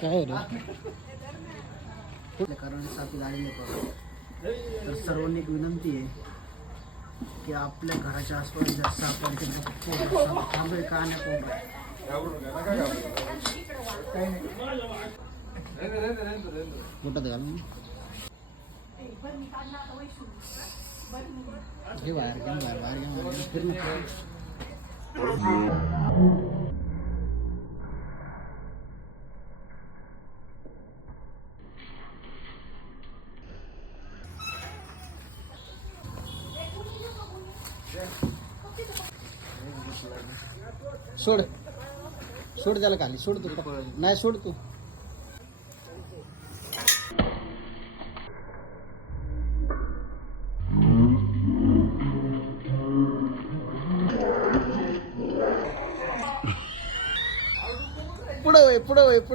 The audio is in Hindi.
काय रे? करण्यासाठी आलेले करू तर सर्वांनी एक विनंती आहे की आपल्या घराच्या आसपास जर सापडते थांबेल का नाही कोंबड्या पोटात घालून. घे बाहेर घे बाहेर बाहेर घे बाहेर घे. फिर सोड. सोड त्याला खाली. सोड तू. नाही सोड तू. पुढं वय पुढं वय